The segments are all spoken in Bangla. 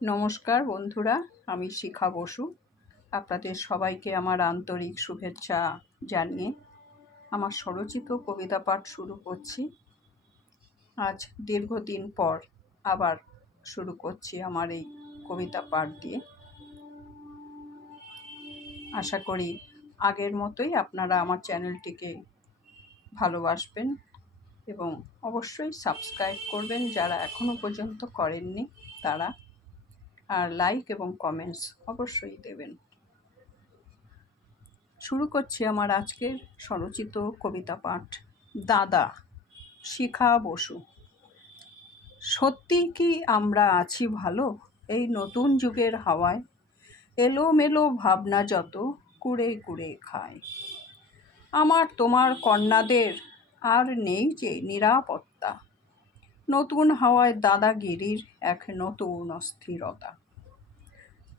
নমস্কার বন্ধুরা, আমি শিখা বসু। আপনাদের সবাইকে আমার আন্তরিক শুভেচ্ছা জানিয়ে আমার স্বরচিত কবিতা পাঠ শুরু করছি। আজ দীর্ঘদিন পর আবার শুরু করছি আমার এই কবিতা পাঠ দিয়ে। আশা করি আগের মতোই আপনারা আমার চ্যানেলটিকে ভালোবাসবেন এবং অবশ্যই সাবস্ক্রাইব করবেন যারা এখনও পর্যন্ত করেননি তারা, আর লাইক এবং কমেন্টস অবশ্যই দেবেন। শুরু করছি আমার আজকের স্বরচিত কবিতা পাঠ। দাদা, শিখা বসু। সত্যি কি আমরা আছি ভালো এই নতুন যুগের হাওয়ায়? এলোমেলো ভাবনা যত কুড়ে কুড়ে খায়। আমার তোমার কন্যাদের আর নেই যে নিরাপত্তা। নতুন হাওয়ায় দাদাগিরির এক নতুন অস্থিরতা।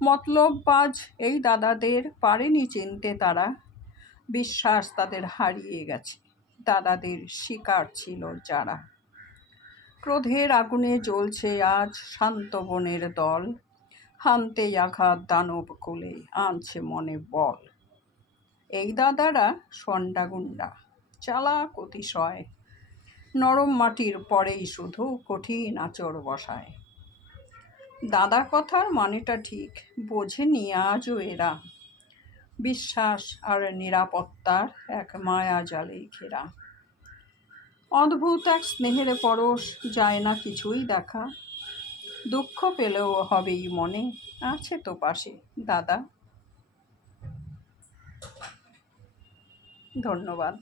মতলববাজ এই দাদাদের পারেনি চিনতে তারা। বিশ্বাস তাদের হারিয়ে গেছে, দাদাদের শিকার ছিল যারা। ক্রোধের আগুনে জ্বলছে আজ শান্ত বনের দল। হানতে আঘাত দানব কোলে আনছে মনে বল। এই দাদারা সন্ডাগুন্ডা, চালাক অতিশয়। নরম মাটির পরেই শুধু কঠিন আঁচড় বসায়। দাদা কথার মানেটা ঠিক বোঝেনি আজও এরা। বিশ্বাস আর নিরাপত্তার এক মায়া জালে ঘেরা। অদ্ভুত এক স্নেহের পরশ, যায় না কিছুই দেখা। দুঃখ পেলেও হবেই মনে, আছে তো পাশে দাদা। ধন্যবাদ।